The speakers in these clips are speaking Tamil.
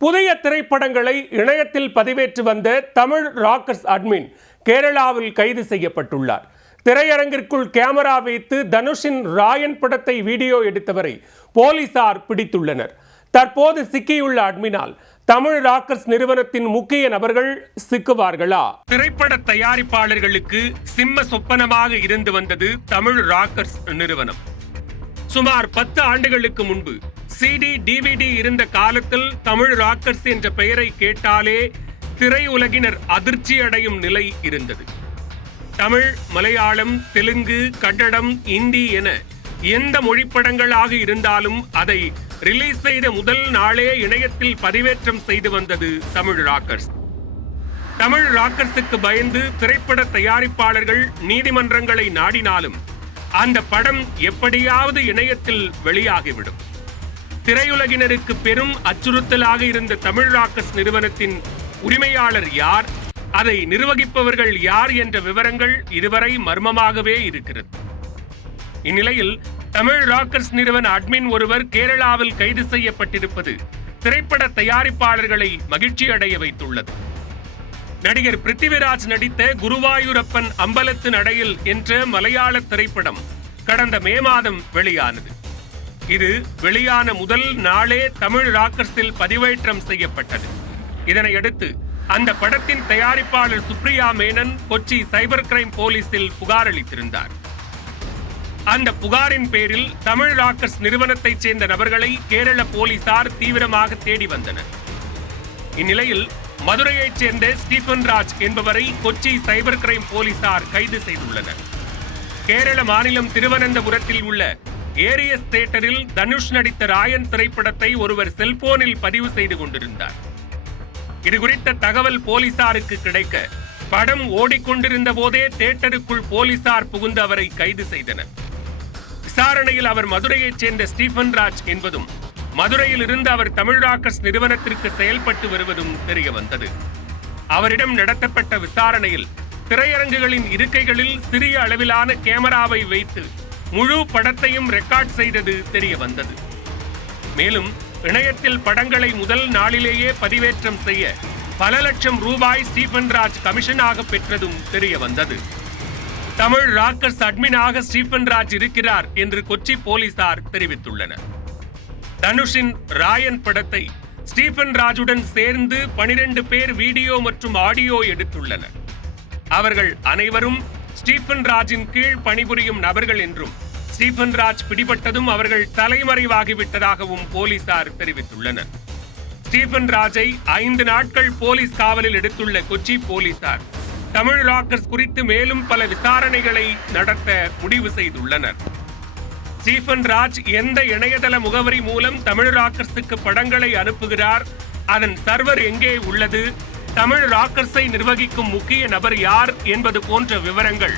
புதிய திரைப்படங்களை இணையத்தில் பதிவேற்றி வந்த தமிழ் ராக்கர்ஸ் அட்மின் கேரளாவில் கைது செய்யப்பட்டுள்ளார். திரையரங்கிற்குள் கேமரா வைத்து தனுஷின் ராயன் படத்தை வீடியோ எடுத்தவரை போலீசார் பிடித்துள்ளனர். தற்போது சிக்கியுள்ள அட்மினால் தமிழ் ராக்கர்ஸ் நிறுவனத்தின் முக்கிய நபர்கள் சிக்குவார்களா? திரைப்பட தயாரிப்பாளர்களுக்கு சிம்ம சொப்பனமாக இருந்து வந்தது தமிழ் ராக்கர்ஸ் நிறுவனம். சுமார் 10 ஆண்டுகளுக்கு முன்பு CD, DVD இருந்த காலத்தில் தமிழ் ராக்கர்ஸ் என்ற பெயரை கேட்டாலே திரையுலகினர் அதிர்ச்சி அடையும் நிலை இருந்தது. தமிழ், மலையாளம், தெலுங்கு, கன்னடம், இந்தி என எந்த மொழிப்படங்களாக இருந்தாலும் அதை ரிலீஸ் செய்த முதல் நாளே இணையத்தில் பதிவேற்றம் செய்து வந்தது தமிழ் ராக்கர்ஸ். தமிழ் ராக்கர்ஸுக்கு பயந்து திரைப்பட தயாரிப்பாளர்கள் நீதிமன்றங்களை நாடினாலும் அந்த படம் எப்படியாவது இணையத்தில் வெளியாகிவிடும். திரையுலகினருக்கு பெரும் அச்சுறுத்தலாக இருந்த தமிழ் ராக்கர்ஸ் நிறுவனத்தின் உரிமையாளர் யார், அதை நிர்வகிப்பவர்கள் யார் என்ற விவரங்கள் இதுவரை மர்மமாகவே இருக்கிறது. இந்நிலையில் தமிழ் ராக்கர்ஸ் நிறுவன அட்மின் ஒருவர் கேரளாவில் கைது செய்யப்பட்டிருப்பது திரைப்பட தயாரிப்பாளர்களை மகிழ்ச்சி அடைய வைத்துள்ளது. நடிகர் பிருத்திவிராஜ் நடித்த குருவாயூரப்பன் அம்பலத்து நடையில் என்ற மலையாள திரைப்படம் கடந்த மே மாதம் வெளியானது. இது வெளியான முதல் நாளே தமிழ் ராக்கர்ஸில் பதிவேற்றம் செய்யப்பட்டது. இதனையடுத்து அந்த படத்தின் தயாரிப்பாளர் சுப்ரியா மேனன் கொச்சி சைபர் கிரைம் போலீசில் புகார் அளித்திருந்தார். அந்த புகாரின் பேரில் தமிழ் ராக்கர்ஸ் நிறுவனத்தைச் சேர்ந்த நபர்களை கேரள போலீசார் தீவிரமாக தேடி வந்தனர். இந்நிலையில் மதுரையைச் சேர்ந்த ஸ்டீபன் ராஜ் என்பவரை கொச்சி சைபர் கிரைம் போலீசார் கைது செய்துள்ளனர். கேரள மாநிலம் திருவனந்தபுரத்தில் உள்ள ஏரியஸ் தியேட்டரில் தனுஷ் நடித்த ராயன் திரைப்படத்தை ஒருவர் செல்போனில் பதிவு செய்து கொண்டிருந்தார். இதுகுறித்த தகவல் போலீசாருக்கு கிடைக்க படம் ஓடிக்கொண்டிருந்த போதே தியேட்டருக்குள் போலீசார் புகுந்து அவரை கைது செய்தனர். விசாரணையில் அவர் மதுரையைச் சேர்ந்த ஸ்டீபன் ராஜ் என்பதும் மதுரையில் இருந்து அவர் தமிழ் ராக்கர்ஸ் நிறுவனத்திற்கு செயல்பட்டு வருவதும் தெரிய வந்தது. அவரிடம் நடத்தப்பட்ட விசாரணையில் திரையரங்குகளின் இருக்கைகளில் சிறிய அளவிலான கேமராவை வைத்து முழு படத்தையும் ரெக்கார்ட் செய்தது தெரிய வந்தது. மேலும் இணையத்தில் படங்களை முதல் நாளிலேயே பதிவேற்றம் செய்ய பல லட்சம் ரூபாய் ஸ்டீபன் ராஜ் கமிஷனாக பெற்றதும் தெரிய வந்தது. தமிழ் ராக்கர்ஸ் அட்மினாக ஸ்டீபன் ராஜ் இருக்கிறார் என்று கொச்சி போலீசார் தெரிவித்துள்ளனர். தனுஷின் ராயன் படத்தை ஸ்டீபன் ராஜுடன் சேர்ந்து 12 பேர் வீடியோ மற்றும் ஆடியோ எடுத்துள்ளனர். அவர்கள் அனைவரும் ஸ்டீபன் ராஜின் கீழ் பணிபுரியும் நபர்கள் என்றும் ஸ்டீபன் ராஜ் பிடிபட்டதும் அவர்கள் தலைமறைவாகிவிட்டதாகவும் போலீசார் தெரிவித்துள்ளனர். ஸ்டீபன் ராஜை 5 நாட்கள் போலீஸ் காவலில் எடுத்துள்ள கொச்சி போலீசார் தமிழ் ராக்கர்ஸ் குறித்து மேலும் பல விசாரணைகளை நடத்த முடிவு செய்துள்ளனர். ஸ்டீபன் ராஜ் எந்த இணையதள முகவரி மூலம் தமிழ் ராக்கர்ஸுக்கு படங்களை அனுப்புகிறார், அதன் சர்வர் எங்கே உள்ளது, தமிழ் ராக்கர்ஸை நிர்வகிக்கும் முக்கிய நபர் யார் என்பது போன்ற விவரங்கள்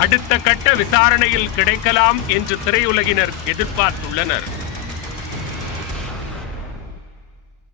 அடுத்த கட்ட விசாரணையில் கிடைக்கலாம் என்று திரையுலகினர் எதிர்பார்த்துள்ளனர்.